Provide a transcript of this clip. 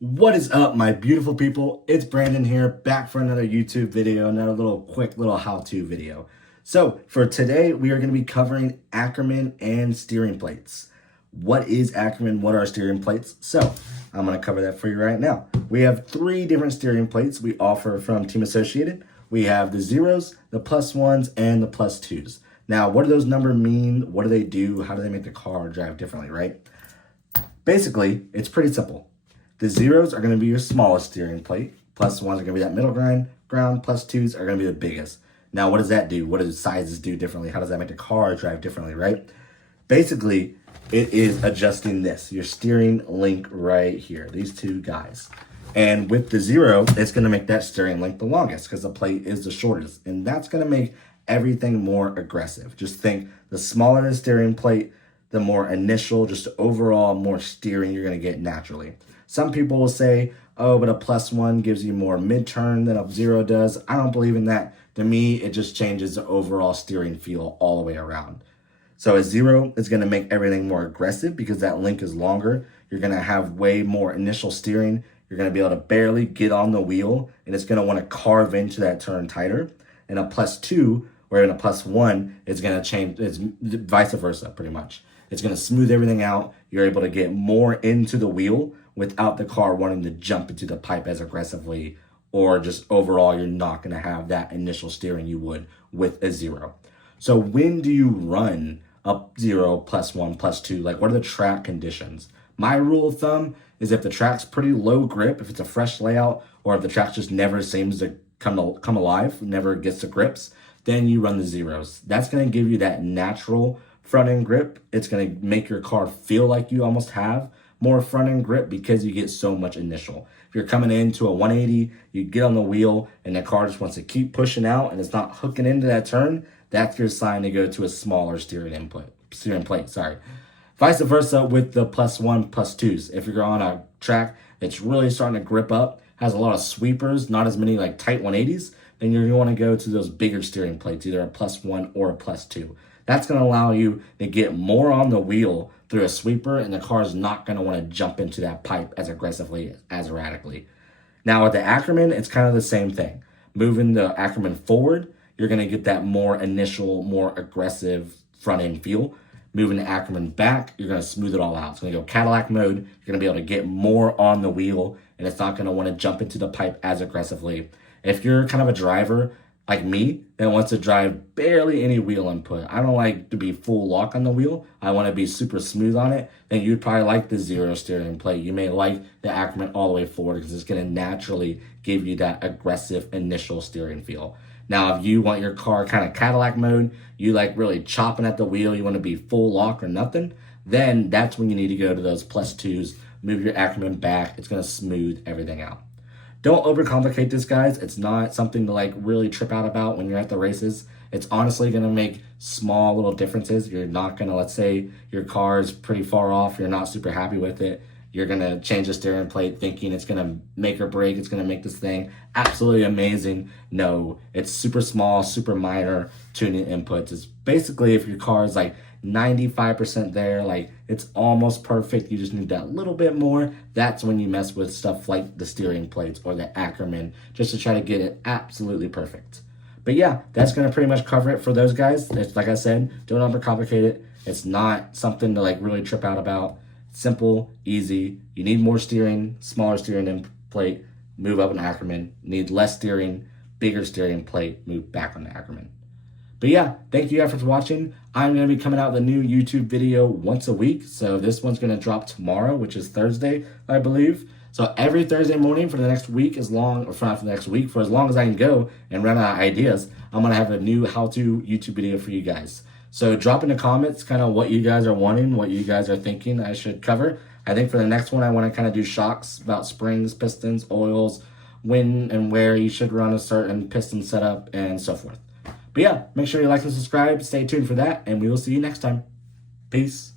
What is up, my beautiful people? It's Brandon here, back for another YouTube video, another quick little how-to video. So for today, we are going to be covering ackerman and steering plates. What is ackerman? What are steering plates? So I'm going to cover that for you right now. We have 3 different steering plates we offer from Team Associated. We have the zeros, the plus ones, and the plus twos. Now, what do those numbers mean? What do they do? How do they make the car drive differently, right? Basically, it's pretty simple. The zeros are going to be your smallest steering plate. Plus ones are going to be that middle ground. Plus twos are going to be the biggest. Now, what does that do? What do sizes do differently? How does that make the car drive differently, right? Basically, it is adjusting this, your steering link right here, these 2 guys. And with the zero, it's going to make that steering link the longest because the plate is the shortest. And that's going to make everything more aggressive. Just think, the smaller the steering plate, the more initial, just overall more steering you're going to get naturally. Some people will say, oh, but a plus one gives you more mid-turn than a zero does. I don't believe in that. To me, it just changes the overall steering feel all the way around. So a zero is going to make everything more aggressive because that link is longer. You're going to have way more initial steering. You're going to be able to barely get on the wheel, and it's going to want to carve into that turn tighter. And a plus two, or even a plus one, is going to change. It's vice versa, pretty much. It's going to smooth everything out. You're able to get more into the wheel without the car wanting to jump into the pipe as aggressively, or just overall, you're not going to have that initial steering you would with a zero. So when do you run a zero, plus one, plus two? Like, what are the track conditions? My rule of thumb is if the track's pretty low grip, if it's a fresh layout, or if the track just never seems to come alive, never gets to grips, then you run the zeros. That's going to give you that natural front end grip. It's going to make your car feel like you almost have more front end grip because you get so much initial. If you're coming into a 180, you get on the wheel and the car just wants to keep pushing out and it's not hooking into that turn, that's your sign to go to a smaller steering plate. Vice versa with the plus one, plus twos. If you're on a track that's really starting to grip up, has a lot of sweepers, not as many like tight 180s, then you're going to want to go to those bigger steering plates, either a plus one or a plus two. That's going to allow you to get more on the wheel through a sweeper, and the car is not going to want to jump into that pipe as aggressively, as erratically. Now with the ackerman, it's kind of the same thing. Moving the ackerman forward, you're going to get that more initial, more aggressive front end feel. Moving the ackerman back, you're going to smooth it all out. It's going to go Cadillac mode. You're going to be able to get more on the wheel, and it's not going to want to jump into the pipe as aggressively. If you're kind of a driver like me that wants to drive barely any wheel input, I don't like to be full lock on the wheel, I want to be super smooth on it, then you'd probably like the zero steering plate. You may like the ackerman all the way forward because it's going to naturally give you that aggressive initial steering feel. Now, if you want your car kind of Cadillac mode, you like really chopping at the wheel, you want to be full lock or nothing, then that's when you need to go to those plus twos, move your ackerman back. It's going to smooth everything out. Don't overcomplicate this, guys. It's not something to like really trip out about when you're at the races. It's honestly going to make small little differences. You're not going to, let's say your car is pretty far off, you're not super happy with it. You're going to change the steering plate thinking it's going to make or break. It's going to make this thing absolutely amazing. No, it's super small, super minor tuning inputs. It's basically if your car is like 95% there, like it's almost perfect, you just need that little bit more, that's when you mess with stuff like the steering plates or the ackerman, just to try to get it absolutely perfect. But yeah, that's going to pretty much cover it for those guys. It's like I said, don't overcomplicate it. It's not something to like really trip out about. Simple, easy. You need more steering, smaller steering plate, move up an ackerman. Need less steering, bigger steering plate, move back on the ackerman. But yeah, thank you guys for watching. I'm going to be coming out with a new YouTube video once a week. So this one's going to drop tomorrow, which is Thursday, I believe. So every Thursday morning for the next week, for as long as I can go and run out of ideas, I'm going to have a new how-to YouTube video for you guys. So drop in the comments kind of what you guys are wanting, what you guys are thinking I should cover. I think for the next one, I want to kind of do shocks about springs, pistons, oils, when and where you should run a certain piston setup, and so forth. But yeah, make sure you like and subscribe. Stay tuned for that, and we will see you next time. Peace.